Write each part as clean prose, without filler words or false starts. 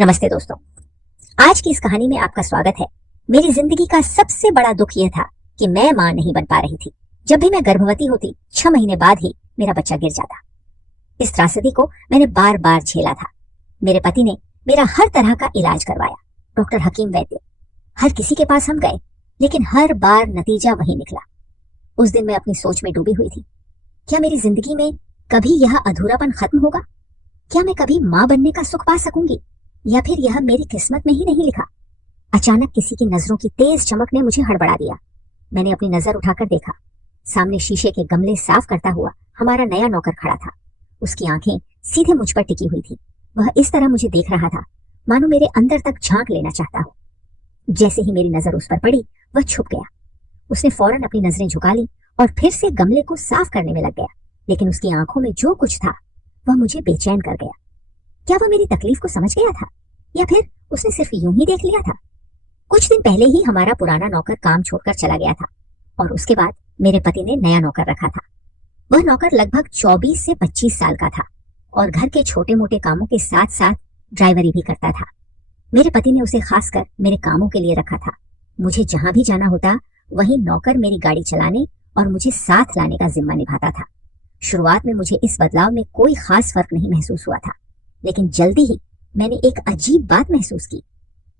नमस्ते दोस्तों, आज की इस कहानी में आपका स्वागत है। मेरी जिंदगी का सबसे बड़ा दुख यह था कि मैं मां नहीं बन पा रही थी। जब भी मैं गर्भवती होती 6 महीने बाद ही मेरा बच्चा गिर जाता। इस त्रासदी को मैंने बार बार झेला था। मेरे पति ने मेरा हर तरह का इलाज करवाया, डॉक्टर हकीम वैद्य, हर किसी के पास हम गए, लेकिन हर बार नतीजा वही निकला। उस दिन मैं अपनी सोच में डूबी हुई थी। क्या मेरी जिंदगी में कभी यह अधूरापन खत्म होगा? क्या मैं कभी मां बनने का सुख पा सकूंगी, या फिर यह मेरी किस्मत में ही नहीं लिखा? अचानक किसी की नजरों की तेज चमक ने मुझे हड़बड़ा दिया। मैंने अपनी नजर उठाकर देखा। सामने शीशे के गमले साफ करता हुआ हमारा नया नौकर खड़ा था। उसकी आंखें सीधे मुझ पर टिकी हुई थी। वह इस तरह मुझे देख रहा था मानो मेरे अंदर तक झांक लेना चाहता हो। जैसे ही मेरी नजर उस पर पड़ी, वह छुप गया। उसने फौरन अपनी नजरें झुका ली और फिर से गमले को साफ करने में लग गया। लेकिन उसकी आंखों में जो कुछ था वह मुझे बेचैन कर गया। क्या वह मेरी तकलीफ को समझ गया था, या फिर उसने सिर्फ यूं ही देख लिया था? कुछ दिन पहले ही हमारा पुराना नौकर काम छोड़कर चला गया था और उसके बाद मेरे पति ने नया नौकर रखा था। वह नौकर लगभग 24 से 25 साल का था और घर के छोटे मोटे कामों के साथ साथ ड्राइवरी भी करता था। मेरे पति ने उसे खासकर मेरे कामों के लिए रखा था। मुझे जहां भी जाना होता वहीं नौकर मेरी गाड़ी चलाने और मुझे साथ लाने का जिम्मा निभाता था। शुरुआत में मुझे इस बदलाव में कोई खास फर्क नहीं महसूस हुआ था, लेकिन जल्दी ही मैंने एक अजीब बात महसूस की।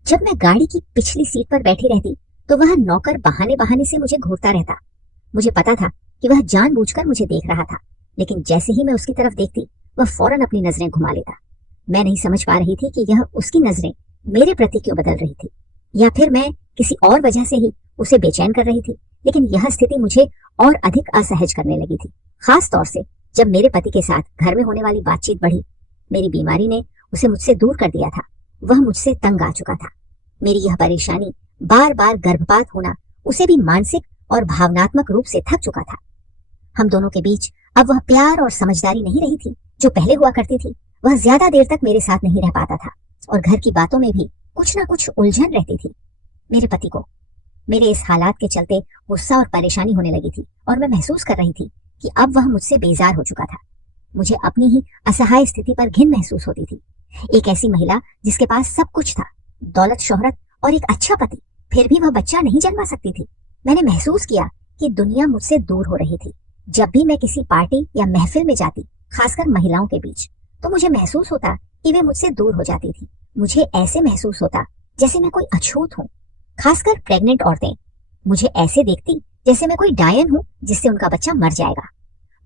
जब मैं गाड़ी की पिछली सीट पर बैठी रहती तो वह नौकर बहाने बहाने से मुझे घूरता रहता। मुझे पता था कि वह जानबूझकर मुझे देख रहा था, लेकिन जैसे ही मैं उसकी तरफ देखती वह फौरन अपनी नजरें घुमा लेता। मैं नहीं समझ पा रही थी कि यह उसकी नजरें मेरे प्रति क्यों बदल रही थी, या फिर मैं किसी और वजह से ही उसे बेचैन कर रही थी। लेकिन यह स्थिति मुझे और अधिक असहज करने लगी थी, खास तौर से जब मेरे पति के साथ घर में होने वाली बातचीत बढ़ी। मेरी बीमारी ने उसे मुझसे दूर कर दिया था। वह मुझसे तंग आ चुका था। मेरी यह परेशानी, बार बार गर्भपात होना, उसे भी मानसिक और भावनात्मक रूप से थक चुका था। हम दोनों के बीच अब वह प्यार और समझदारी नहीं रही थी जो पहले हुआ करती थी। वह ज्यादा देर तक मेरे साथ नहीं रह पाता था और घर की बातों में भी कुछ ना कुछ उलझन रहती थी। मेरे पति को मेरे इस हालात के चलते गुस्सा और परेशानी होने लगी थी और मैं महसूस कर रही थी कि अब वह मुझसे बेजार हो चुका था। मुझे अपनी ही असहाय स्थिति पर घिन महसूस होती थी। एक ऐसी महिला जिसके पास सब कुछ था, दौलत, शोहरत और एक अच्छा पति, फिर भी वह बच्चा नहीं जन्मा सकती थी। मैंने महसूस किया कि दुनिया मुझसे दूर हो रही थी। जब भी मैं किसी पार्टी या महफिल में जाती, खासकर महिलाओं के बीच, तो मुझे महसूस होता कि वे मुझसे दूर हो जाती थी। मुझे ऐसे महसूस होता जैसे मैं कोई अछूत हूँ। खासकर प्रेग्नेंट औरतें मुझे ऐसे देखती जैसे मैं कोई डायन हूँ जिससे उनका बच्चा मर जाएगा।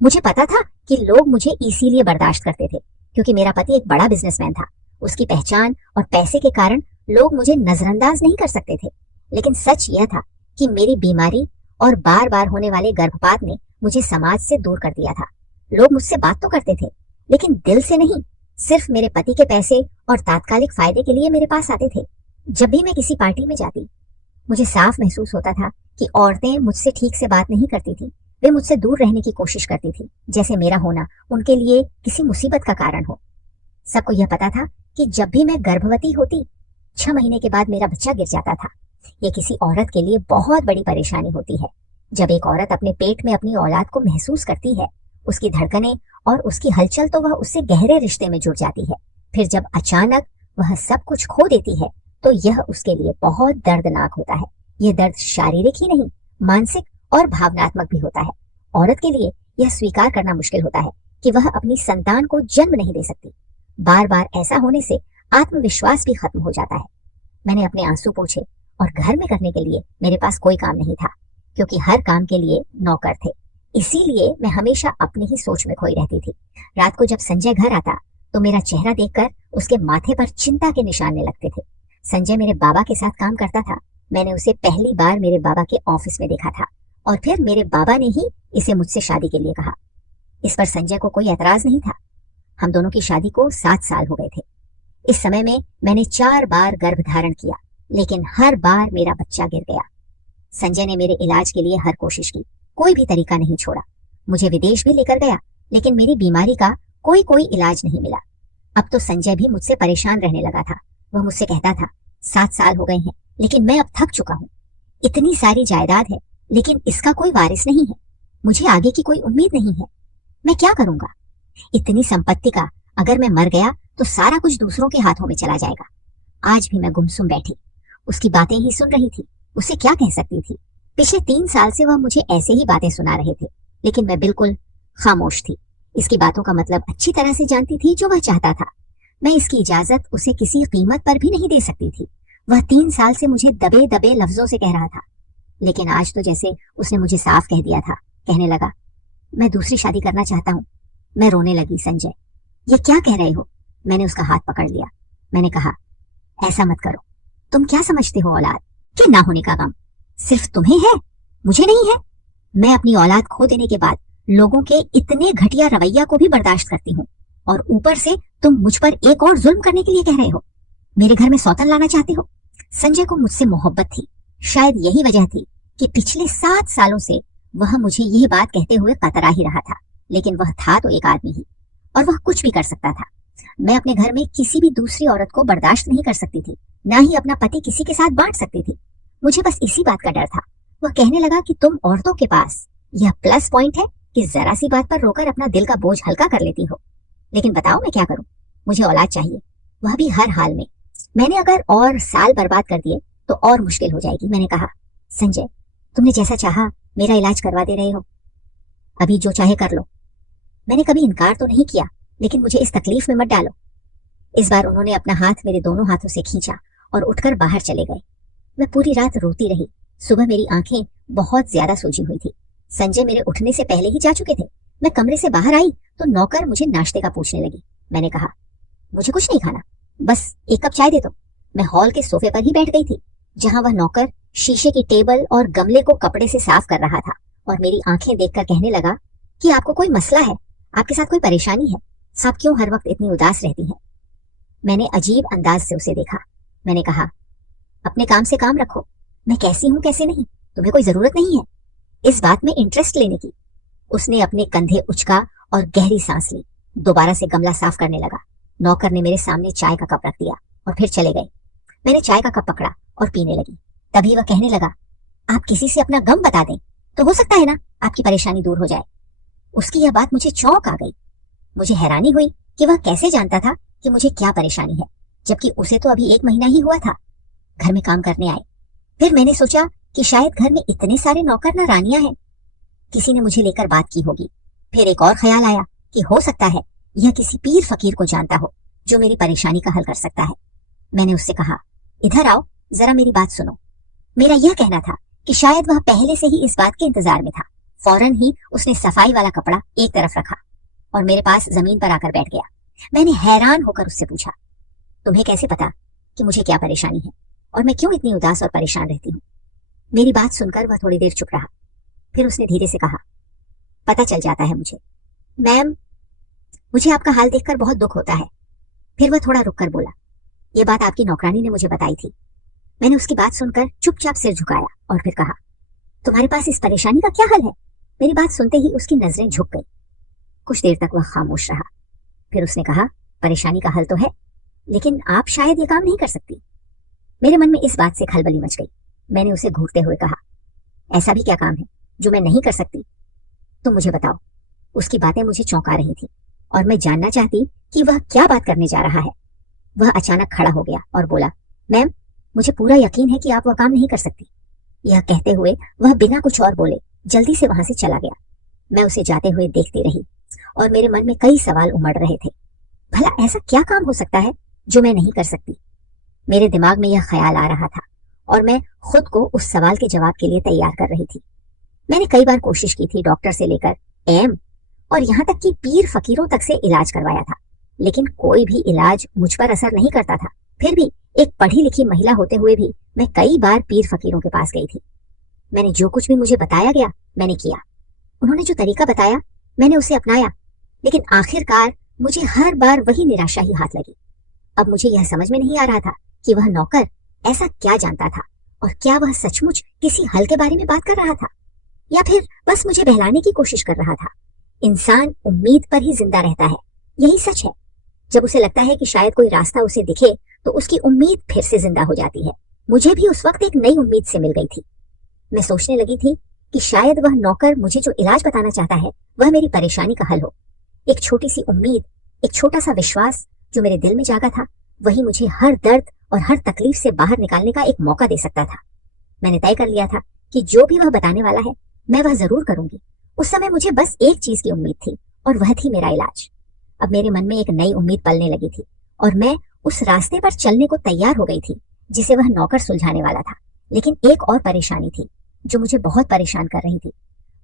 मुझे पता था कि लोग मुझे इसीलिए बर्दाश्त करते थे क्योंकि मेरा पति एक बड़ा बिजनेसमैन था। उसकी पहचान और पैसे के कारण लोग मुझे नजरअंदाज नहीं कर सकते थे। लेकिन सच यह था कि मेरी बीमारी और बार बार होने वाले गर्भपात ने मुझे समाज से दूर कर दिया था। लोग मुझसे बात तो करते थे, लेकिन दिल से नहीं। सिर्फ मेरे पति के पैसे और तात्कालिक फायदे के लिए मेरे पास आते थे। जब भी मैं किसी पार्टी में जाती, मुझे साफ महसूस होता था कि औरतें मुझसे ठीक से बात नहीं करती थी। वे मुझसे दूर रहने की कोशिश करती थी, जैसे मेरा होना उनके लिए किसी मुसीबत का कारण हो। सबको यह पता था कि जब भी मैं गर्भवती होती, 6 महीने के बाद मेरा बच्चा गिर जाता था। यह किसी औरत के लिए बहुत बड़ी परेशानी होती है। जब एक औरत अपने पेट में अपनी औलाद को महसूस करती है, उसकी धड़कनें और उसकी हलचल, तो वह उससे गहरे रिश्ते में जुड़ जाती है। फिर जब अचानक वह सब कुछ खो देती है, तो यह उसके लिए बहुत दर्दनाक होता है। यह दर्द शारीरिक ही नहीं, मानसिक और भावनात्मक भी होता है। औरत के लिए यह स्वीकार करना मुश्किल होता है कि वह अपनी संतान को जन्म नहीं दे सकती। बार बार ऐसा होने से आत्मविश्वास भी खत्म हो जाता है। मैंने अपने आंसू पोंछे और घर में करने के लिए मेरे पास कोई काम नहीं था, क्योंकि हर काम के लिए नौकर थे। इसीलिए मैं हमेशा अपनी ही सोच में खोई रहती थी। रात को जब संजय घर आता तो मेरा चेहरा देखकर उसके माथे पर चिंता के निशान लगते थे। संजय मेरे बाबा के साथ काम करता था। मैंने उसे पहली बार मेरे बाबा के ऑफिस में देखा था और फिर मेरे बाबा ने ही इसे मुझसे शादी के लिए कहा। इस पर संजय को कोई एतराज नहीं था। हम दोनों की शादी को 7 साल हो गए थे। इस समय में मैंने 4 बार गर्भ धारण किया, लेकिन हर बार मेरा बच्चा गिर गया। संजय ने मेरे इलाज के लिए हर कोशिश की, कोई भी तरीका नहीं छोड़ा। मुझे विदेश भी लेकर गया, लेकिन मेरी बीमारी का कोई इलाज नहीं मिला। अब तो संजय भी मुझसे परेशान रहने लगा था। वह मुझसे कहता था, 7 साल हो गए हैं, लेकिन मैं अब थक चुका हूँ। इतनी सारी जायदाद है, लेकिन इसका कोई वारिस नहीं है। मुझे आगे की कोई उम्मीद नहीं है। मैं क्या करूंगा? इतनी संपत्ति का अगर मैं मर गया तो सारा कुछ दूसरों के हाथों में चला जाएगा। आज भी मैं गुमसुम बैठी उसकी बातें ही सुन रही थी। उसे क्या कह सकती थी? पिछले 3 साल से वह मुझे ऐसे ही बातें सुना रहे थे, लेकिन मैं बिल्कुल खामोश थी। इसकी बातों का मतलब अच्छी तरह से जानती थी जो वह चाहता था। मैं इसकी इजाजत उसे किसी कीमत पर भी नहीं दे सकती थी। वह 3 साल से मुझे दबे दबे लफ्जों से कह रहा था, लेकिन आज तो जैसे उसने मुझे साफ कह दिया था। कहने लगा, मैं दूसरी शादी करना चाहता हूँ। मैं रोने लगी। संजय, ये क्या कह रहे हो? मैंने उसका हाथ पकड़ लिया। मैंने कहा, ऐसा मत करो। तुम क्या समझते हो औलाद कि ना होने का गम सिर्फ तुम्हें है, मुझे नहीं है? मैं अपनी औलाद खो देने के बाद लोगों के इतने घटिया रवैया को भी बर्दाश्त करती हूँ, और ऊपर से तुम मुझ पर एक और जुल्म करने के लिए कह रहे हो। मेरे घर में सौतन लाना चाहते हो? संजय को मुझसे मोहब्बत थी। शायद यही वजह थी कि पिछले 7 सालों से वह मुझे यह बात कहते हुए कतरा ही रहा था। लेकिन वह था तो एक आदमी ही, और वह कुछ भी कर सकता था। मैं अपने घर में किसी भी दूसरी औरत को बर्दाश्त नहीं कर सकती थी, ना ही अपना पति किसी के साथ बांट सकती थी। मुझे बस इसी बात का डर था। वह कहने लगा कि तुम औरतों के पास यह प्लस पॉइंट है कि जरा सी बात पर रोकर अपना दिल का बोझ हल्का कर लेती हो। लेकिन बताओ मैं क्या करूं? मुझे औलाद चाहिए, वह भी हर हाल में। मैंने अगर और साल बर्बाद कर दिए तो और मुश्किल हो जाएगी। मैंने कहा, संजय, तुमने जैसा चाहा मेरा इलाज करवा दे रहे हो, अभी जो चाहे कर लो। मैंने कभी इनकार तो नहीं किया, लेकिन मुझे इस तकलीफ में मत डालो। इस बार उन्होंने अपना हाथ मेरे दोनों हाथों से खींचा और उठकर बाहर चले गए। मैं पूरी रात रोती रही। सुबह मेरी आंखें बहुत ज्यादा सूजी हुई थी। संजय मेरे उठने से पहले ही जा चुके थे। मैं कमरे से बाहर आई तो नौकर मुझे नाश्ते का पूछने लगी। मैंने कहा, मुझे कुछ नहीं खाना, बस एक कप चाय दे दो। मैं हॉल के सोफे पर ही बैठ गई थी, जहां वह नौकर शीशे की टेबल और गमले को कपड़े से साफ कर रहा था, और मेरी आंखें देखकर कहने लगा कि आपको कोई मसला है, आपके साथ कोई परेशानी है, आप क्यों हर वक्त इतनी उदास रहती हैं? मैंने अजीब अंदाज से उसे देखा। मैंने कहा, अपने काम से काम रखो। मैं कैसी हूं कैसे नहीं, तुम्हें कोई जरूरत नहीं है इस बात में इंटरेस्ट लेने की। उसने अपने कंधे उचका और गहरी सांस ली। दोबारा से गमला साफ करने लगा। नौकर ने मेरे सामने चाय का कप रख दिया और फिर चले गए। मैंने चाय का कप पकड़ा और पीने लगी। तभी वह कहने लगा, आप किसी से अपना गम बता दें तो हो सकता है ना आपकी परेशानी दूर हो जाए। उसकी यह बात मुझे चौंक आ गई। मुझे हैरानी हुई कि वह कैसे जानता था कि मुझे क्या परेशानी है, जबकि उसे तो अभी 1 महीना ही हुआ था। घर में काम करने आए। फिर मैंने सोचा कि शायद घर में इतने सारे नौकर न रानियां हैं, किसी ने मुझे लेकर बात की होगी। फिर एक और ख्याल आया कि हो सकता है यह किसी पीर फकीर को जानता हो जो मेरी परेशानी का हल कर सकता है। मैंने उससे कहा, इधर आओ, जरा मेरी बात सुनो। मेरा यह कहना था कि शायद वह पहले से ही इस बात के इंतजार में था। फौरन ही उसने सफाई वाला कपड़ा एक तरफ रखा और मेरे पास जमीन पर आकर बैठ गया। मैंने हैरान होकर उससे पूछा, तुम्हें कैसे पता कि मुझे क्या परेशानी है और मैं क्यों इतनी उदास और परेशान रहती हूँ? मेरी बात सुनकर वह थोड़ी देर चुप रहा। फिर उसने धीरे से कहा, पता चल जाता है मुझे। मैम, मुझे आपका हाल देखकर बहुत दुख होता है। फिर वह थोड़ा रुक कर बोला, ये बात आपकी नौकरानी ने मुझे बताई थी। मैंने उसकी बात सुनकर चुपचाप सिर झुकाया और फिर कहा, तुम्हारे पास इस परेशानी का क्या हल है? मेरी बात सुनते ही उसकी नजरें झुक गई। कुछ देर तक वह खामोश रहा। फिर उसने कहा, परेशानी का हल तो है, लेकिन आप शायद ये काम नहीं कर सकती। मेरे मन में इस बात से खलबली मच गई। मैंने उसे घूरते हुए कहा, ऐसा भी क्या काम है जो मैं नहीं कर सकती? तुम मुझे बताओ। उसकी बातें मुझे चौंका रही थी और मैं जानना चाहती कि वह क्या बात करने जा रहा है। वह अचानक खड़ा हो गया और बोला, मैम, मुझे पूरा यकीन है कि आप वह काम नहीं कर सकती। यह कहते हुए वह बिना कुछ और बोले जल्दी से वहां से चला गया। मैं उसे जाते हुए देखती रही और मेरे मन में कई सवाल उमड़ रहे थे। भला ऐसा क्या काम हो सकता है जो मैं नहीं कर सकती? मेरे दिमाग में यह ख्याल आ रहा था और मैं खुद को उस सवाल के जवाब के लिए तैयार कर रही थी। मैंने कई बार कोशिश की थी, डॉक्टर से लेकर एम और यहाँ तक कि पीर फकीरों तक से इलाज करवाया था, लेकिन कोई भी इलाज मुझ पर असर नहीं करता था। फिर भी एक पढ़ी लिखी महिला होते हुए भी मैं कई बार पीर फकीरों के पास गई थी। मैंने जो कुछ भी मुझे बताया गया मैंने किया। उन्होंने जो तरीका बताया मैंने उसे अपनाया, लेकिन आखिरकार मुझे हर बार वही निराशा ही हाथ लगी। अब मुझे यह समझ में नहीं आ रहा था कि वह नौकर ऐसा क्या जानता था और क्या वह सचमुच किसी हल के बारे में बात कर रहा था या फिर बस मुझे बहलाने की कोशिश कर रहा था। इंसान उम्मीद पर ही जिंदा रहता है, यही सच है। जब उसे लगता है कि शायद कोई रास्ता उसे दिखे तो उसकी उम्मीद फिर से जिंदा हो जाती है। मुझे भी उस वक्त एक नई उम्मीद से मिल गई थी। मैं सोचने लगी थी कि शायद वह नौकर मुझे जो इलाज बताना चाहता है वह मेरी परेशानी का हल हो। एक छोटी सी उम्मीद, एक छोटा सा विश्वास जो मेरे दिल में जागा था, वही मुझे हर दर्द और हर तकलीफ से बाहर निकालने का एक मौका दे सकता था। मैंने तय कर लिया था कि जो भी वह बताने वाला है मैं वह जरूर करूंगी। उस समय मुझे बस एक चीज की उम्मीद थी और वह थी मेरा इलाज। अब मेरे मन में एक नई उम्मीद पलने लगी थी और मैं उस रास्ते पर चलने को तैयार हो गई थी जिसे वह नौकर सुलझाने वाला था। लेकिन एक और परेशानी थी जो मुझे बहुत परेशान कर रही थी।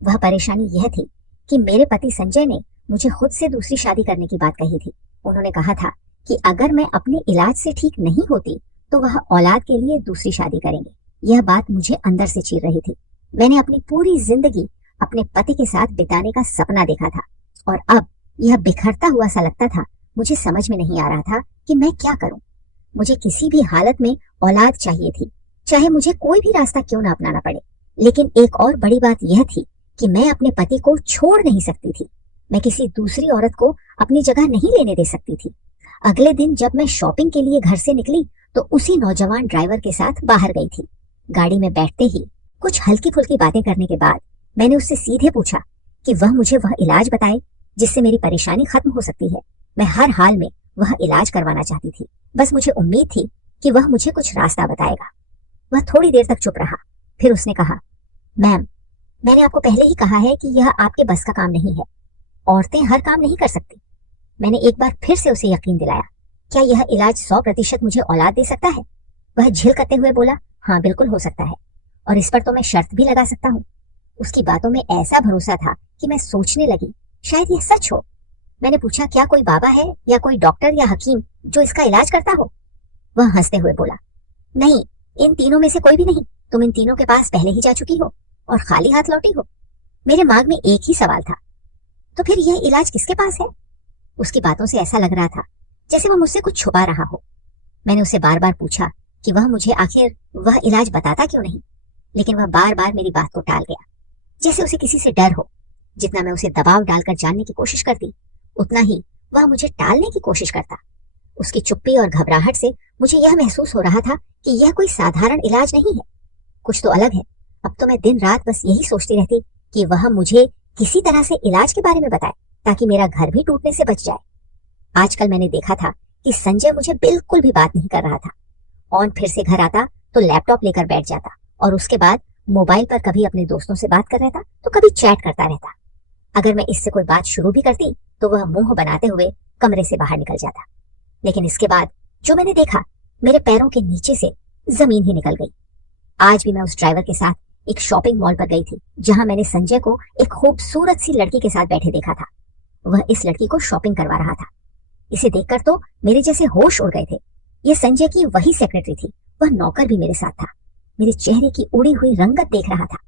वह परेशानी यह थी कि मेरे पति संजय ने मुझे खुद से दूसरी शादी करने की बात कही थी। उन्होंने कहा था कि अगर मैं अपने इलाज से ठीक नहीं होती तो वह औलाद के लिए दूसरी शादी करेंगे। यह बात मुझे अंदर से चीर रही थी। मैंने अपनी पूरी जिंदगी अपने पति के साथ बिताने का सपना देखा था और अब यह बिखरता हुआ सा लगता था। मुझे समझ में नहीं आ रहा था कि मैं क्या करूं। मुझे किसी भी हालत में औलाद चाहिए थी, चाहे मुझे कोई भी रास्ता क्यों ना अपनाना पड़े। लेकिन एक और बड़ी बात यह थी कि मैं अपने पति को छोड़ नहीं सकती थी। मैं किसी दूसरी औरत को अपनी जगह नहीं लेने दे सकती थी। अगले दिन जब मैं शॉपिंग के लिए घर से निकली तो उसी नौजवान ड्राइवर के साथ बाहर गई थी। गाड़ी में बैठते ही कुछ हल्की फुल्की बातें करने के बाद मैंने उससे सीधे पूछा कि वह मुझे वह इलाज बताए जिससे मेरी परेशानी खत्म हो सकती है। मैं हर हाल में वह इलाज करवाना चाहती थी। बस मुझे उम्मीद थी कि वह मुझे कुछ रास्ता बताएगा। वह थोड़ी देर तक चुप रहा, फिर उसने कहा, मैम, मैंने आपको पहले ही कहा है कि यह आपके बस का काम नहीं है। औरतें हर काम नहीं कर सकती। मैंने एक बार फिर से उसे यकीन दिलाया। क्या यह इलाज 100% मुझे औलाद दे सकता है? वह झिलकते हुए बोला, हाँ बिल्कुल हो सकता है, और इस पर तो मैं शर्त भी लगा सकता हूँ। उसकी बातों में ऐसा भरोसा था कि मैं सोचने लगी शायद यह सच हो। मैंने पूछा, क्या कोई बाबा है या कोई डॉक्टर या हकीम जो इसका इलाज करता हो? वह हंसते हुए बोला, नहीं, इन तीनों में से कोई भी नहीं। तुम इन तीनों के पास पहले ही जा चुकी हो और खाली हाथ लौटी हो। मेरे दिमाग में एक ही सवाल था, तो फिर यह इलाज किसके पास है? उसकी बातों से ऐसा लग रहा था जैसे वह मुझसे कुछ छुपा रहा हो। मैंने उसे बार बार पूछा कि वह मुझे आखिर वह इलाज बताता क्यों नहीं, लेकिन वह बार बार मेरी बात को टाल गया, जैसे उसे किसी से डर हो। जितना मैं उसे दबाव डालकर जानने की कोशिश करती उतना ही वह मुझे टालने की कोशिश करता। उसकी चुप्पी और घबराहट से मुझे यह महसूस हो रहा था कि यह कोई साधारण इलाज नहीं है, कुछ तो अलग है। अब तो मैं दिन रात बस यही सोचती रहती कि वह मुझे किसी तरह से इलाज के बारे में बताए ताकि मेरा घर भी टूटने से बच जाए। आजकल मैंने देखा था कि संजय मुझे बिल्कुल भी बात नहीं कर रहा था। ऑन फिर से घर आता तो लैपटॉप लेकर बैठ जाता और उसके बाद मोबाइल पर कभी अपने दोस्तों से बात कर रहता तो कभी चैट करता रहता। अगर मैं इससे कोई बात शुरू भी करती तो वह मुंह बनाते हुए कमरे से बाहर निकल जाता। लेकिन इसके बाद जो मैंने देखा, मेरे पैरों के नीचे से जमीन ही निकल गई। आज भी मैं उस ड्राइवर के साथ एक शॉपिंग मॉल पर गई थी जहां मैंने संजय को एक खूबसूरत सी लड़की के साथ बैठे देखा था। वह इस लड़की को शॉपिंग करवा रहा था। इसे देखकर तो मेरे जैसे होश उड़ गए थे। यह संजय की वही सेक्रेटरी थी। वह नौकर भी मेरे साथ था। मेरे चेहरे की उड़ी हुई रंगत देख रहा था।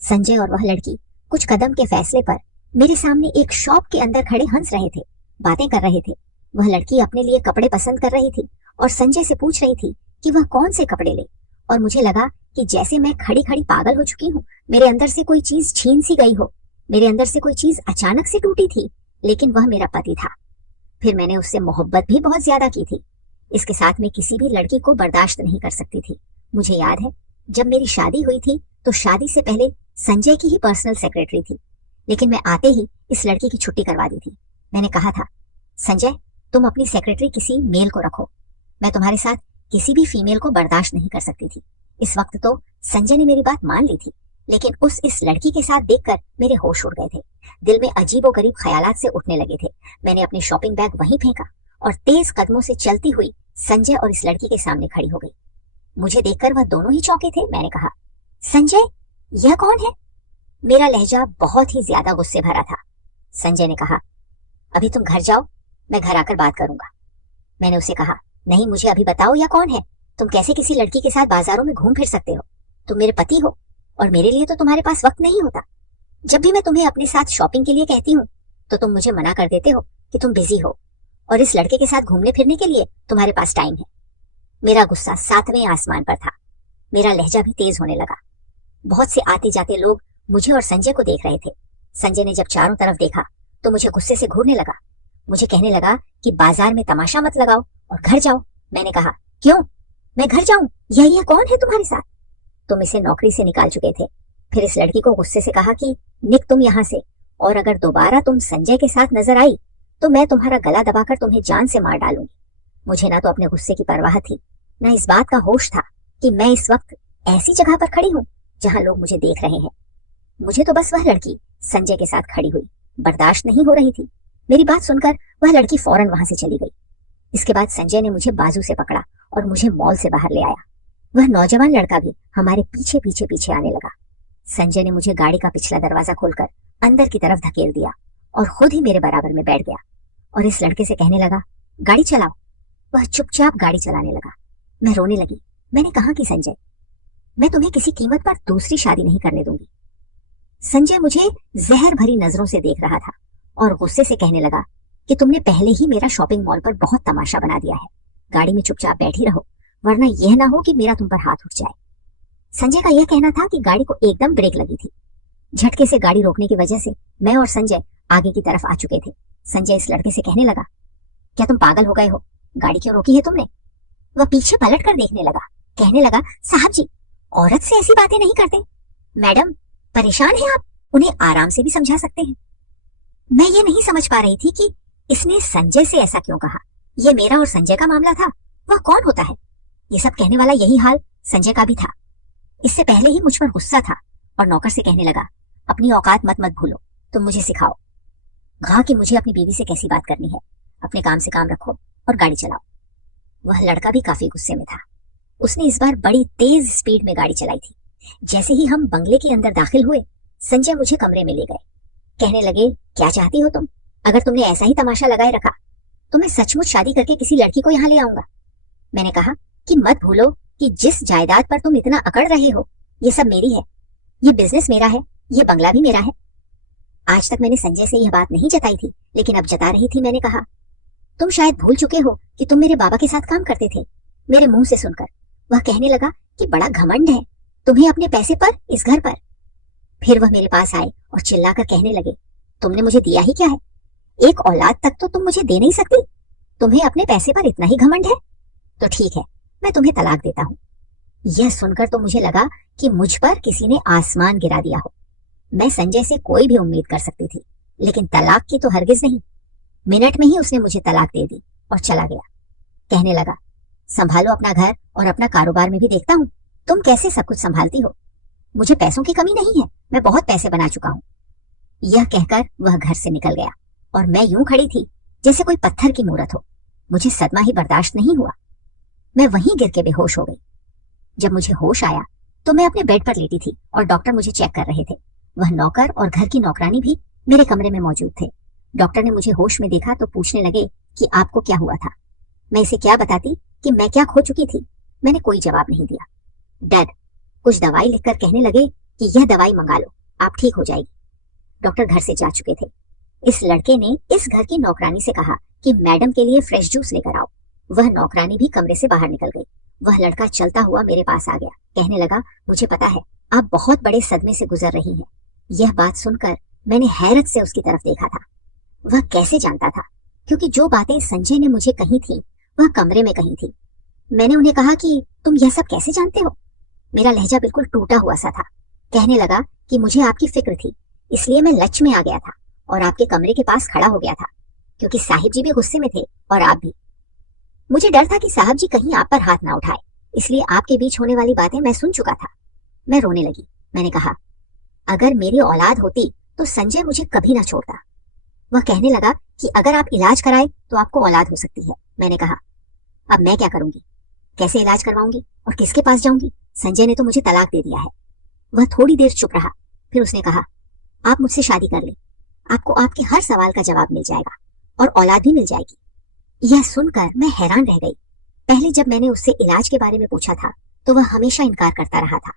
संजय और वह लड़की कुछ कदम के फैसले पर मेरे सामने एक शॉप के अंदर खड़े हंस रहे थे, बातें कर रहे थे। वह लड़की अपने लिए कपड़े पसंद कर रही थी और संजय से पूछ रही थी कि वह कौन से कपड़े ले। और मुझे लगा कि जैसे मैं खड़ी खड़ी पागल हो चुकी हूँ, मेरे अंदर से कोई चीज छीन सी गई हो। मेरे अंदर से कोई चीज अचानक से टूटी थी, लेकिन वह मेरा पति था। फिर मैंने उससे मोहब्बत भी बहुत ज्यादा की थी। इसके साथ मैं किसी भी लड़की को बर्दाश्त नहीं कर सकती थी। मुझे याद है जब मेरी शादी हुई थी तो शादी से पहले संजय की ही पर्सनल सेक्रेटरी थी, लेकिन मैं आते ही इस लड़की की छुट्टी करवा दी थी। मैंने कहा था, संजय तुम अपनी सेक्रेटरी किसी मेल को रखो। मैं तुम्हारे साथ किसी भी फीमेल को बर्दाश्त नहीं कर सकती थी। इस वक्त तो संजय ने मेरी बात मान ली थी, लेकिन इस लड़की के साथ देखकर मेरे होश उड़ गए थे। दिल में अजीबोगरीब ख्यालात से उठने लगे थे। मैंने अपनी शॉपिंग बैग वहीं फेंका और तेज कदमों से चलती हुई संजय और इस लड़की के सामने खड़ी हो गई। मुझे देखकर वह दोनों ही चौंके थे। मैंने कहा, संजय यह कौन है? मेरा लहजा बहुत ही ज्यादा गुस्से भरा था। संजय ने कहा, अभी तुम घर जाओ, मैं घर आकर बात करूंगा। मैंने उसे कहा, नहीं, मुझे अभी बताओ यह कौन है? तुम कैसे किसी लड़की के साथ बाजारों में घूम फिर सकते हो? तुम मेरे पति हो और मेरे लिए तो तुम्हारे पास वक्त नहीं होता। जब भी मैं तुम्हें अपने साथ शॉपिंग के लिए कहती हूँ तो तुम मुझे मना कर देते हो कि तुम बिजी हो, और इस लड़के के साथ घूमने फिरने के लिए तुम्हारे पास टाइम है। मेरा गुस्सा 7वें आसमान पर था। मेरा लहजा भी तेज होने लगा। बहुत से आते जाते लोग मुझे और संजय को देख रहे थे। संजय ने जब चारों तरफ देखा तो मुझे गुस्से से घूरने लगा। मुझे कहने लगा कि बाजार में तमाशा मत लगाओ और घर जाओ। मैंने कहा, क्यों मैं घर जाऊं? यह कौन है तुम्हारे साथ? तुम इसे नौकरी से निकाल चुके थे। फिर इस लड़की को गुस्से से कहा कि निक तुम यहाँ से, और अगर दोबारा तुम संजय के साथ नजर आई तो मैं तुम्हारा गला दबाकर तुम्हें जान से मार डालूंगी। मुझे ना तो अपने गुस्से की परवाह थी, न इस बात का होश था कि मैं इस वक्त ऐसी जगह पर खड़ी हूँ जहां लोग मुझे देख रहे हैं। मुझे तो बस वह लड़की संजय के साथ खड़ी हुई बर्दाश्त नहीं हो रही थी। मेरी बात सुनकर वह लड़की फौरन वहां से चली गई। इसके बाद संजय ने मुझे बाजू से पकड़ा और मुझे मॉल से बाहर ले आया। वह नौजवान लड़का भी हमारे पीछे पीछे पीछे आने लगा। संजय ने मुझे गाड़ी का पिछला दरवाजा खोलकर अंदर की तरफ धकेल दिया और खुद ही मेरे बराबर में बैठ गया और इस लड़के से कहने लगा, गाड़ी चलाओ। वह चुपचाप गाड़ी चलाने लगा। मैं रोने लगी। मैंने कहा कि संजय, मैं तुम्हें किसी कीमत पर दूसरी शादी नहीं करने दूंगी। संजय मुझे जहर भरी नजरों से देख रहा था और गुस्से से कहने लगा कि तुमने पहले ही मेरा शॉपिंग मॉल पर बहुत तमाशा बना दिया है। गाड़ी में चुपचाप बैठी रहो, वरना यह ना हो कि मेरा तुम पर हाथ उठ जाए। संजय का यह कहना था कि गाड़ी को एकदम ब्रेक लगी थी। झटके से गाड़ी रोकने की वजह से मैं और संजय आगे की तरफ आ चुके थे। संजय इस लड़के से कहने लगा, क्या तुम पागल हो गए हो? गाड़ी क्यों रोकी है तुमने? वह पीछे पलट कर देखने लगा। कहने लगा, साहब जी, औरत से ऐसी बातें नहीं करते। मैडम, परेशान हैं आप, उन्हें आराम से भी समझा सकते हैं। मैं ये नहीं समझ पा रही थी कि इसने संजय से ऐसा क्यों कहा। ये मेरा और संजय का मामला था, वह कौन होता है? ये सब कहने वाला यही हाल संजय का भी था। इससे पहले ही मुझ पर गुस्सा था और नौकर से कहने लगा, अपनी औकात मत भूलो, तुम मुझे सिखाओ। कहा कि मुझे अपनी बीवी से कैसी बात करनी है। अपने काम से काम रखो और गाड़ी चलाओ। वह लड़का भी काफी गुस्से में था। उसने इस बार बड़ी तेज स्पीड में गाड़ी चलाई थी। जैसे ही हम बंगले के अंदर दाखिल हुए, संजय मुझे कमरे में ले गए। कहने लगे, क्या चाहती हो तुम? अगर तुमने ऐसा ही तमाशा लगाए रखा तो मैं सचमुच शादी करके किसी लड़की को यहाँ ले आऊंगा। मैंने कहा कि मत भूलो कि जिस जायदाद पर तुम इतना अकड़ रहे हो, ये सब मेरी है। ये बिजनेस मेरा है, ये बंगला भी मेरा है। आज तक मैंने संजय से यह बात नहीं जताई थी, लेकिन अब जता रही थी। मैंने कहा, तुम शायद भूल चुके हो कि तुम मेरे बाबा के साथ काम करते थे। मेरे मुंह से सुनकर वह कहने लगा कि बड़ा घमंड है तुम्हें अपने पैसे पर, इस घर पर। फिर वह मेरे पास आए और चिल्लाकर कहने लगे, तुमने मुझे दिया ही क्या है? एक औलाद तक तो तुम मुझे दे नहीं सकती, तुम्हें अपने पैसे पर इतना ही घमंड है? तो ठीक है, मैं तुम्हें तलाक देता हूँ। यह सुनकर तो मुझे लगा कि मुझ पर किसी ने आसमान गिरा दिया हो। मैं संजय से कोई भी उम्मीद कर सकती थी, लेकिन तलाक की तो हरगिज नहीं। मिनट में ही उसने मुझे तलाक दे दी और चला गया। कहने लगा, संभालो अपना घर और अपना कारोबार में भी देखता हूँ तुम कैसे सब कुछ संभालती हो। मुझे पैसों की कमी नहीं है, मैं बहुत पैसे बना चुका हूँ। यह कहकर वह घर से निकल गया और मैं यूं खड़ी थी जैसे कोई पत्थर की मूरत हो। मुझे सदमा ही बर्दाश्त नहीं हुआ। मैं वहीं गिर के बेहोश हो गई। जब मुझे होश आया तो मैं अपने बेड पर लेटी थी और डॉक्टर मुझे चेक कर रहे थे। वह नौकर और घर की नौकरानी भी मेरे कमरे में मौजूद थे। डॉक्टर ने मुझे होश में देखा तो पूछने लगे कि आपको क्या हुआ था। मैं इसे क्या बताती कि मैं क्या खो चुकी थी। मैंने कोई जवाब नहीं दिया। डैड कुछ दवाई लिखकर कहने लगे कि यह दवाई मंगा लो, आप ठीक हो जाएगी। डॉक्टर घर से जा चुके थे। इस लड़के ने इस घर की नौकरानी से कहा कि मैडम के लिए फ्रेश जूस लेकर आओ। वह नौकरानी भी कमरे से बाहर निकल गई। वह लड़का चलता हुआ मेरे पास आ गया। कहने लगा, मुझे पता है आप बहुत बड़े सदमे से गुजर रही हैं। यह बात सुनकर मैंने हैरत से उसकी तरफ देखा था। वह कैसे जानता था? क्योंकि जो बातें संजय ने मुझे कही थी वह कमरे में कही थी। मैंने उन्हें कहा कि तुम यह सब कैसे जानते हो? मेरा लहजा बिल्कुल टूटा हुआ सा था। कहने लगा कि मुझे आपकी फिक्र थी, इसलिए मैं लच में आ गया था और आपके कमरे के पास खड़ा हो गया था, क्योंकि साहिब जी भी गुस्से में थे और आप भी। मुझे डर था कि साहब जी कहीं आप पर हाथ ना उठाए, इसलिए आपके बीच होने वाली बातें मैं सुन चुका था। मैं रोने लगी। मैंने कहा, अगर मेरी औलाद होती तो संजय मुझे कभी ना छोड़ता। वह कहने लगा कि अगर आप इलाज कराए तो आपको औलाद हो सकती है। मैंने कहा, अब मैं क्या करूंगी? कैसे इलाज करवाऊंगी और किसके पास जाऊंगी? संजय ने तो मुझे तलाक दे दिया है। वह थोड़ी देर चुप रहा, फिर उसने कहा, आप मुझसे शादी कर ले, आपको आपके हर सवाल का जवाब मिल जाएगा और औलाद भी मिल जाएगी। यह सुनकर मैं हैरान रह गई। पहले जब मैंने उससे इलाज के बारे में पूछा था तो वह हमेशा इनकार करता रहा था।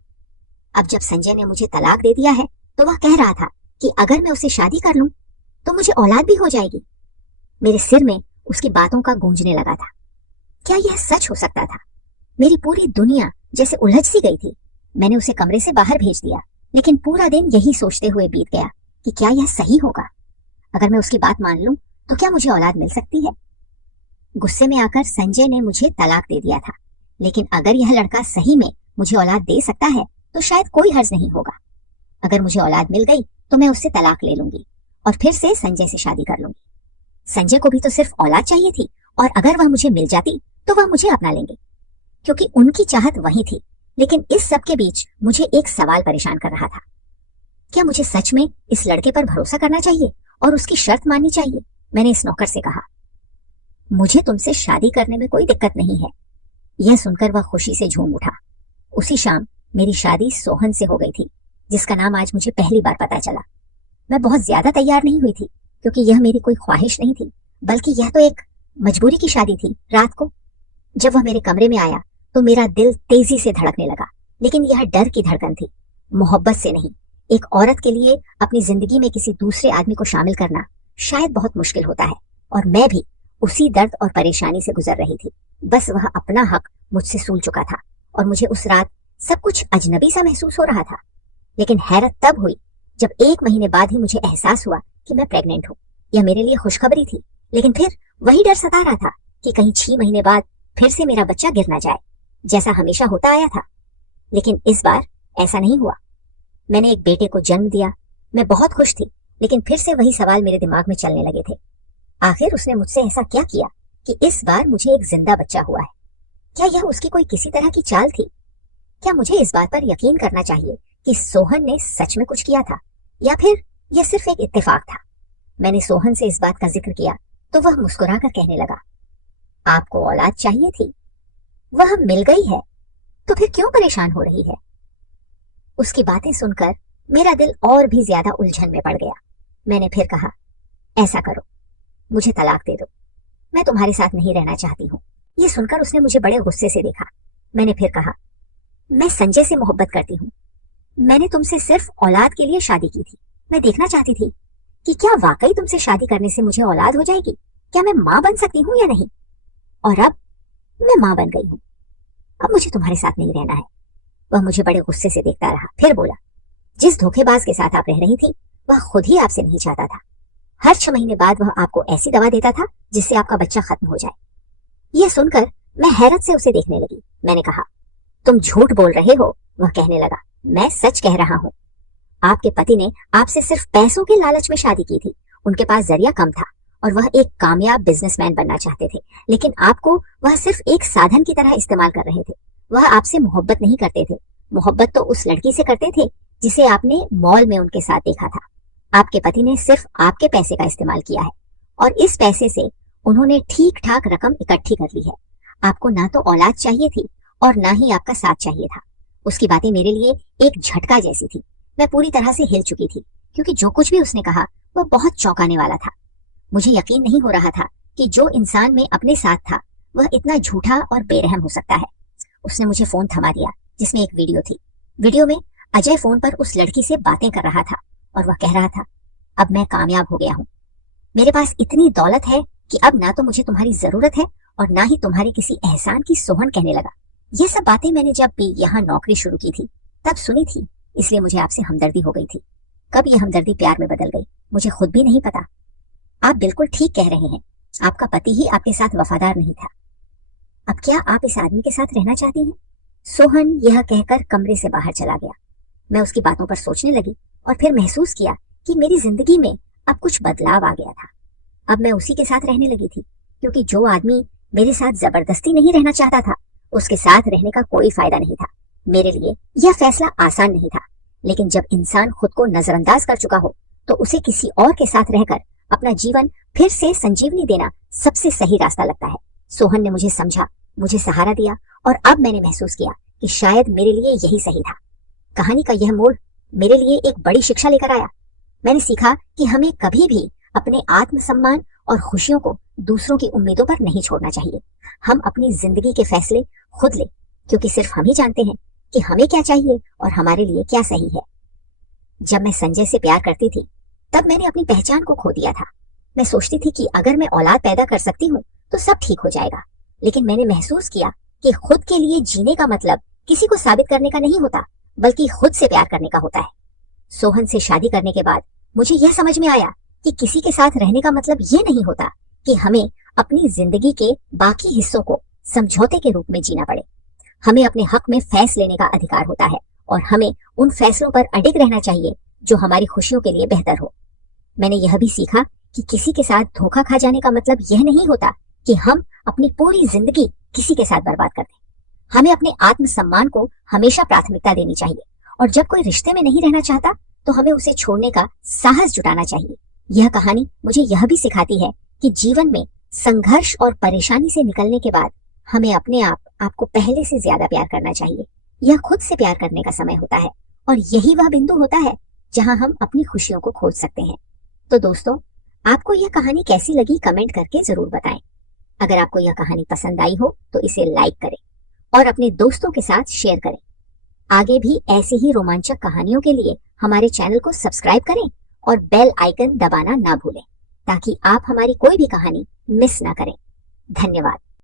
अब जब संजय ने मुझे तलाक दे दिया है तो वह कह रहा था कि अगर मैं उससे शादी कर लूं तो मुझे औलाद भी हो जाएगी। मेरे सिर में उसकी बातों का गूंजने लगा था। क्या यह सच हो सकता था? मेरी पूरी दुनिया जैसे उलझ सी गई थी। मैंने उसे कमरे से बाहर भेज दिया, लेकिन पूरा दिन यही सोचते हुए बीत गया कि क्या यह सही होगा। अगर मैं उसकी बात मान लूं तो क्या मुझे औलाद मिल सकती है? गुस्से में आकर संजय ने मुझे तलाक दे दिया था, लेकिन अगर यह लड़का सही में मुझे औलाद दे सकता है तो शायद कोई हर्ज नहीं होगा। अगर मुझे औलाद मिल गई तो मैं उससे तलाक ले लूंगी और फिर से संजय से शादी कर लूंगी। संजय को भी तो सिर्फ औलाद चाहिए थी और अगर वह मुझे मिल जाती तो वह मुझे अपना लेंगे। क्योंकि उनकी चाहत वही थी। लेकिन इस सब के बीच मुझे एक सवाल परेशान कर रहा था। क्या मुझे सच में इस लड़के पर भरोसा करना चाहिए और उसकी शर्त माननी चाहिए? मैंने इस नौकर से कहा। मुझे तुमसे शादी करने में कोई दिक्कत नहीं है। यह सुनकर वह खुशी से झूम उठा। उसी शाम मेरी शादी सोहन से हो गई थी, जिसका नाम आज मुझे पहली बार पता चला। मैं बहुत ज्यादा तैयार नहीं हुई थी, क्योंकि यह मेरी कोई ख्वाहिश नहीं थी, बल्कि यह तो एक मजबूरी की शादी थी। रात को जब वह मेरे कमरे में आया तो मेरा दिल तेजी से धड़कने लगा, लेकिन यह डर की धड़कन थी, मोहब्बत से नहीं। एक औरत के लिए अपनी जिंदगी में किसी दूसरे आदमी को शामिल करना शायद बहुत मुश्किल होता है, और मैं भी उसी दर्द और परेशानी से गुजर रही थी। बस वह अपना हक मुझसे सूल चुका था और मुझे उस रात सब कुछ अजनबी सा महसूस हो रहा था। लेकिन हैरत तब हुई जब 1 महीने बाद ही मुझे एहसास हुआ कि मैं प्रेग्नेंट हूँ। यह मेरे लिए खुशखबरी थी, लेकिन फिर वही डर सता रहा था कि कहीं 6 महीने बाद फिर से मेरा बच्चा गिर ना जाए, जैसा हमेशा होता आया था। लेकिन इस बार ऐसा नहीं हुआ। मैंने एक बेटे को जन्म दिया। मैं बहुत खुश थी, लेकिन फिर से वही सवाल मेरे दिमाग में चलने लगे थे। आखिर उसने मुझसे ऐसा क्या किया कि इस बार मुझे एक जिंदा बच्चा हुआ है? क्या यह उसकी कोई किसी तरह की चाल थी? क्या मुझे इस बात पर यकीन करना चाहिए कि सोहन ने सच में कुछ किया था, या फिर यह सिर्फ एक इत्तेफाक था? मैंने सोहन से इस बात का जिक्र किया तो वह मुस्कुराकर कहने लगा, आपको औलाद चाहिए थी, वह मिल गई है, तो फिर क्यों परेशान हो रही है? उसकी बातें सुनकर मेरा दिल और भी ज्यादा उलझन में पड़ गया। मैंने फिर कहा, ऐसा करो, मुझे तलाक दे दो, मैं तुम्हारे साथ नहीं रहना चाहती हूँ। ये सुनकर उसने मुझे बड़े गुस्से से देखा। मैंने फिर कहा, मैं संजय से मोहब्बत करती हूँ। मैंने तुमसे सिर्फ औलाद के लिए शादी की थी। मैं देखना चाहती थी कि क्या वाकई तुमसे शादी करने से मुझे औलाद हो जाएगी, क्या मैं माँ बन सकती हूँ या नहीं। और अब मैं माँ बन गई हूँ। अब मुझे तुम्हारे साथ नहीं रहना है। वह मुझे बड़े गुस्से से देखता रहा, फिर बोला, जिस धोखेबाज के साथ आप रह रही थी वह खुद ही आपसे नहीं चाहता था। हर 6 महीने बाद वह आपको ऐसी दवा देता था जिससे आपका बच्चा खत्म हो जाए। यह सुनकर मैं हैरत से उसे देखने लगी। मैंने कहा, तुम झूठ बोल रहे हो। वह कहने लगा, मैं सच कह रहा हूँ। आपके पति ने आपसे सिर्फ पैसों के लालच में शादी की थी। उनके पास जरिया कम था और वह एक कामयाब बिजनेसमैन बनना चाहते थे, लेकिन आपको वह सिर्फ एक साधन की तरह इस्तेमाल कर रहे थे। वह आपसे मोहब्बत नहीं करते थे। मोहब्बत तो उस लड़की से करते थे जिसे आपने मॉल में उनके साथ देखा था। आपके पति ने सिर्फ आपके पैसे का इस्तेमाल किया है और इस पैसे से उन्होंने ठीक ठाक रकम इकट्ठी कर ली है। आपको ना तो औलाद चाहिए थी और ना ही आपका साथ चाहिए था। उसकी बातें मेरे लिए एक झटका जैसी थी। मैं पूरी तरह से हिल चुकी थी, क्योंकि जो कुछ भी उसने कहा वह बहुत चौंकाने वाला था। मुझे यकीन नहीं हो रहा था कि जो इंसान में अपने साथ था वह इतना झूठा और बेरहम हो सकता है। उसने मुझे फोन थमा दिया जिसमें एक वीडियो थी। वीडियो में अजय फोन पर उस लड़की से बातें कर रहा था और वह कह रहा था, अब मैं कामयाब हो गया हूँ। मेरे पास इतनी दौलत है कि अब ना तो मुझे तुम्हारी जरूरत है और ना ही तुम्हारे किसी एहसान की। सोहन कहने लगा, ये सब बातें मैंने जब भी यहाँ नौकरी शुरू की थी तब सुनी थी, इसलिए मुझे आपसे हमदर्दी हो गई थी। कब यह हमदर्दी प्यार में बदल गई मुझे खुद भी नहीं पता। आप बिल्कुल ठीक कह रहे हैं, आपका पति ही आपके साथ वफादार नहीं था। अब क्या आप इस आदमी के साथ रहना चाहती हैं? सोहन यह कहकर कमरे से बाहर चला गया। मैं उसकी बातों पर सोचने लगी और फिर महसूस किया कि मेरी जिंदगी में अब कुछ बदलाव आ गया था। अब मैं उसी के साथ रहने लगी थी, क्योंकि जो आदमी मेरे साथ जबरदस्ती नहीं रहना चाहता था उसके साथ रहने का कोई फायदा नहीं था। मेरे लिए यह फैसला आसान नहीं था, लेकिन जब इंसान खुद को नजरअंदाज कर चुका हो तो उसे किसी और के साथ रहकर अपना जीवन फिर से संजीवनी देना सबसे सही रास्ता लगता है। सोहन ने मुझे समझा, मुझे सहारा दिया और अब मैंने महसूस किया कि शायद मेरे लिए यही सही था। कहानी का यह मोड़ मेरे लिए एक बड़ी शिक्षा लेकर आया। मैंने सीखा कि हमें कभी भी अपने आत्मसम्मान और खुशियों को दूसरों की उम्मीदों पर नहीं छोड़ना चाहिए। हम अपनी जिंदगी के फैसले खुद लें, क्योंकि सिर्फ हम ही जानते हैं कि हमें क्या चाहिए और हमारे लिए क्या सही है। जब मैं संजय से प्यार करती थी तब मैंने अपनी पहचान को खो दिया था। मैं सोचती थी कि अगर मैं औलाद पैदा कर सकती हूँ तो सब ठीक हो जाएगा, लेकिन मैंने महसूस किया कि खुद के लिए जीने का मतलब किसी को साबित करने का नहीं होता, बल्कि खुद से प्यार करने का होता है। सोहन से शादी करने के बाद मुझे यह समझ में आया कि किसी के साथ रहने का मतलब ये नहीं होता कि हमें अपनी जिंदगी के बाकी हिस्सों को समझौते के रूप में जीना पड़े। हमें अपने हक में फैसले लेने का अधिकार होता है और हमें उन फैसलों पर अडिग रहना चाहिए जो हमारी खुशियों के लिए बेहतर हो। मैंने यह भी सीखा कि किसी के साथ धोखा खा जाने का मतलब यह नहीं होता कि हम अपनी पूरी जिंदगी किसी के साथ बर्बाद कर दें। हमें अपने आत्मसम्मान को हमेशा प्राथमिकता देनी चाहिए और जब कोई रिश्ते में नहीं रहना चाहता तो हमें उसे छोड़ने का साहस जुटाना चाहिए। यह कहानी मुझे यह भी सिखाती है कि जीवन में संघर्ष और परेशानी से निकलने के बाद हमें अपने आपको पहले से ज्यादा प्यार करना चाहिए। यह खुद से प्यार करने का समय होता है और यही वह बिंदु होता है जहां हम अपनी खुशियों को खोज सकते हैं। तो दोस्तों, आपको यह कहानी कैसी लगी कमेंट करके जरूर बताएं। अगर आपको यह कहानी पसंद आई हो तो इसे लाइक करें और अपने दोस्तों के साथ शेयर करें। आगे भी ऐसी ही रोमांचक कहानियों के लिए हमारे चैनल को सब्सक्राइब करें और बेल आइकन दबाना ना भूलें ताकि आप हमारी कोई भी कहानी मिस ना करें। धन्यवाद।